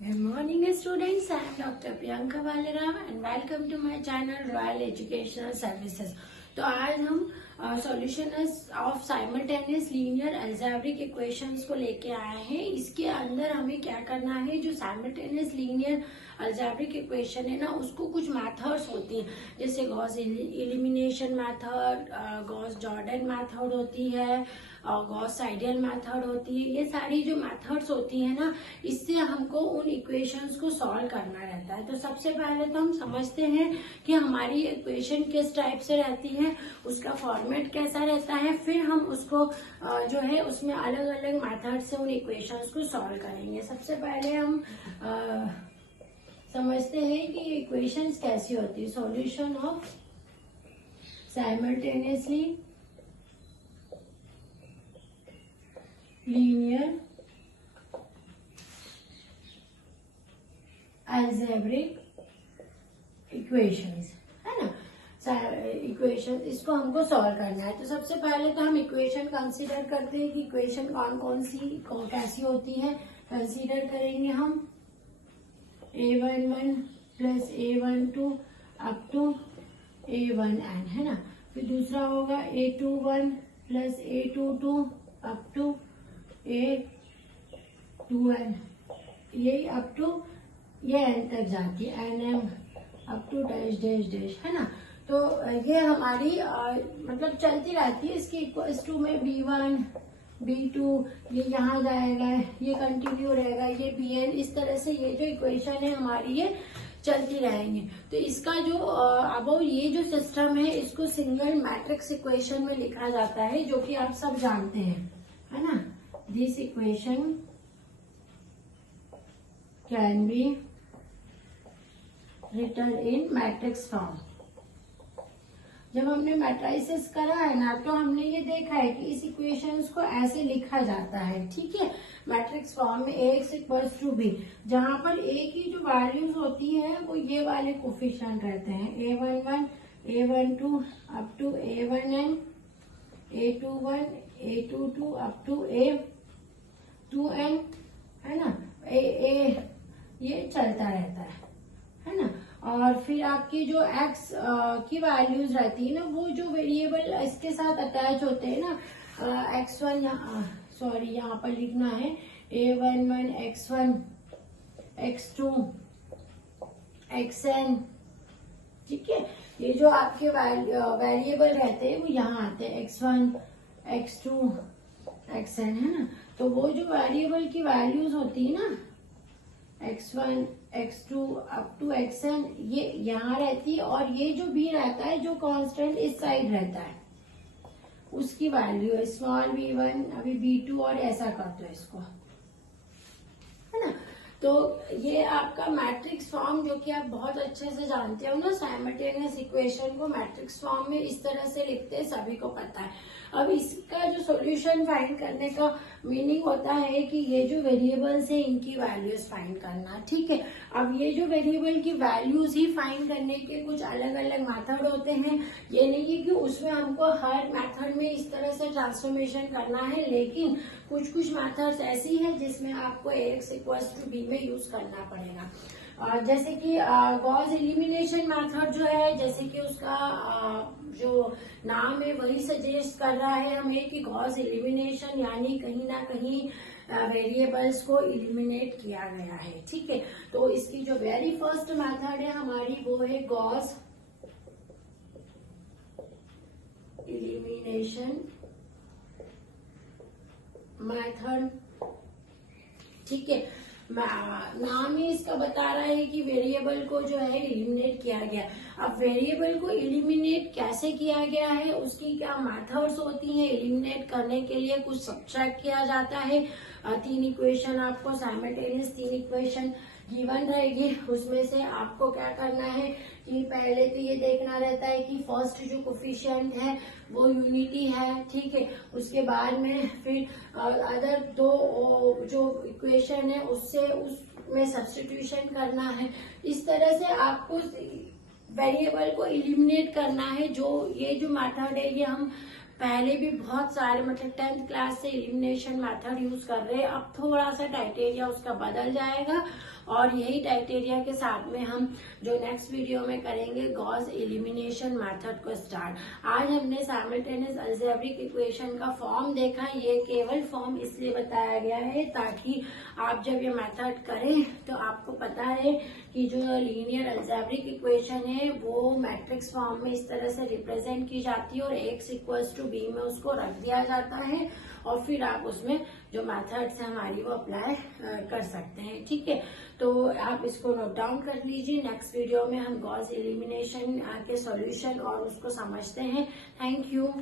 Good morning students, I am Dr. Priyanka Balaram and welcome to my channel Royal Educational Services। तो आज हम solution of simultaneous linear algebraic equations को लेके आए हैं। इसके अंदर हमें क्या करना है, जो साइमल्टेनियस लीनियर अलजेब्रिक इक्वेशन है ना, उसको कुछ मेथड्स होती हैं, जैसे Gauss elimination method, Gauss Jordan method होती है, गॉस आइडियल मेथड होती है। ये सारी जो मेथड्स होती है ना, इससे हमको उन इक्वेशंस को सॉल्व करना रहता है। तो सबसे पहले तो हम समझते हैं कि हमारी इक्वेशन किस टाइप से रहती है, उसका फॉर्मेट कैसा रहता है, फिर हम उसको जो है उसमें अलग अलग मेथड से उन इक्वेशंस को सॉल्व करेंगे। सबसे पहले हम समझते हैं कि इक्वेशंस कैसी होती है। Solution of simultaneously linear algebraic equations, है ना। इक्वेशन इसको हमको सॉल्व करना है। तो सबसे पहले तो हम इक्वेशन कंसीडर करते हैं कि इक्वेशन कौन सी कैसी होती है। कंसीडर करेंगे हम a11 plus a12 up to a1n, है ना। फिर दूसरा होगा a21 plus a22 up to a2n, ये अप टू ये n तक जाती है, nm up to dash dash dash, है ना। तो ये हमारी मतलब चलती रहती है। इसके इक्वल्स टू में b1 b2 ये यहाँ जाएगा, ये कंटिन्यू रहेगा, ये bn, इस तरह से ये जो इक्वेशन है हमारी ये चलती रहेंगे। तो इसका जो अब ये जो सिस्टम है, इसको सिंगल मैट्रिक्स इक्वेशन में लिखा जाता है, जो कि आप सब जानते हैं, है ना। This equation can be written in matrix form. जब हमने मैट्राइसिस करा है ना, तो हमने ये देखा है कि इस इक्वेशंस को ऐसे लिखा जाता है, ठीक है, मैट्रिक्स फॉर्म में ax इक्वल्स टू b, जहां पर a की जो वैल्यूज होती है वो ये वाले कोफिशिएंट रहते हैं, a11 a12 up to a1n, a21 a22 up to a2n, है ना। ये चलता रहता है ना। और फिर आपकी जो x की वैल्यूज रहती है ना, वो जो वेरिएबल इसके साथ अटैच होते हैं ना, x1 सॉरी यहाँ पर लिखना है a11 x1 x2 xn, ठीक है। ये जो आपके वेरिएबल रहते हैं वो यहाँ आते हैं, x1 x2 xn, है ना। तो वो जो वेरिएबल की वैल्यूज होती है ना, x1 x2 up to xn, ये यहाँ रहती है, और ये जो b रहता है, जो कांस्टेंट इस साइड रहता है, उसकी वैल्यू स्मॉल b1, अभी b2, और ऐसा करते हो इसको, है ना। तो ये आपका मैट्रिक्स फॉर्म, जो कि आप बहुत अच्छे से जानते हो ना, साइमल्टेनियस इक्वेशन को मैट्रिक्स फॉर्म में इस तरह से लिखते हैं, सभी को पता है। अब इसका जो सॉल्यूशन फाइंड करने का मीनिंग होता है कि ये जो वेरिएबल्स है इनकी वैल्यूज फाइंड करना, ठीक है। अब ये जो वेरिएबल की वैल्यूज ही फाइंड करने के कुछ अलग अलग मेथड होते हैं। ये नहीं है कि उसमें हमको हर मेथड में इस तरह से ट्रांसफॉर्मेशन करना है, लेकिन कुछ कुछ मेथड्स ऐसी है जिसमें आपको ax इक्वल्स टू b में यूज करना पड़ेगा। जैसे कि गॉस एलिमिनेशन मेथड जो है, जैसे कि उसका जो नाम है वही सजेस्ट कर रहा है हमें कि गॉस एलिमिनेशन, यानी कहीं ना कहीं वेरिएबल्स को एलिमिनेट किया गया है, ठीक है। तो इसकी जो वेरी फर्स्ट मेथड है हमारी, वो है गॉस एलिमिनेशन मेथड, ठीक है। नाम ही इसका बता रहा है कि वेरिएबल को जो है एलिमिनेट किया गया। अब वेरिएबल को एलिमिनेट कैसे किया गया है, उसकी क्या मेथड्स होती हैं। एलिमिनेट करने के लिए कुछ सब्ट्रैक्ट किया जाता है। 3 इक्वेशन आपको साइमल्टेनियस 3 इक्वेशन गिवन रहेगी, उसमें से आपको क्या करना है कि पहले तो ये देखना रहता है कि फर्स्ट जो कोफिशिएंट है वो यूनिटी है, ठीक है। उसके बाद में फिर अदर 2 जो इक्वेशन है उसमें सब्स्टिट्यूशन करना है। इस तरह से आपको वेरिएबल को एलिमिनेट करना है। जो ये जो मेथड है ये हम पहले भी बहुत सारे मतलब 10th क्लास से एलिमिनेशन मेथड यूज कर रहे हैं। अब थोड़ा सा क्राइटेरिया उसका बदल जाएगा और यही क्राइटेरिया के साथ में हम जो नेक्स्ट वीडियो में करेंगे गॉस एलिमिनेशन मेथड को स्टार्ट। आज हमने साइमल्टेनियस अलजेब्रिक इक्वेशन का फॉर्म देखा। ये केवल फॉर्म इसलिए बताया गया है ताकि आप जब ये मेथड करें तो आपको पता है कि जो लीनियर अलजेब्रिक इक्वेशन है वो मैट्रिक्स फॉर्म में इस तरह से रिप्रेजेंट की जाती है और x इक्वल्स टू बी में उसको रख दिया जाता है और फिर आप उसमें जो मेथड्स है हमारी वो अप्लाई कर सकते हैं। ठीक है, तो आप इसको नोट डाउन कर लीजिए। नेक्स्ट वीडियो में हम गॉस एलिमिनेशन के सॉल्यूशन और उसको समझते हैं। Thank you.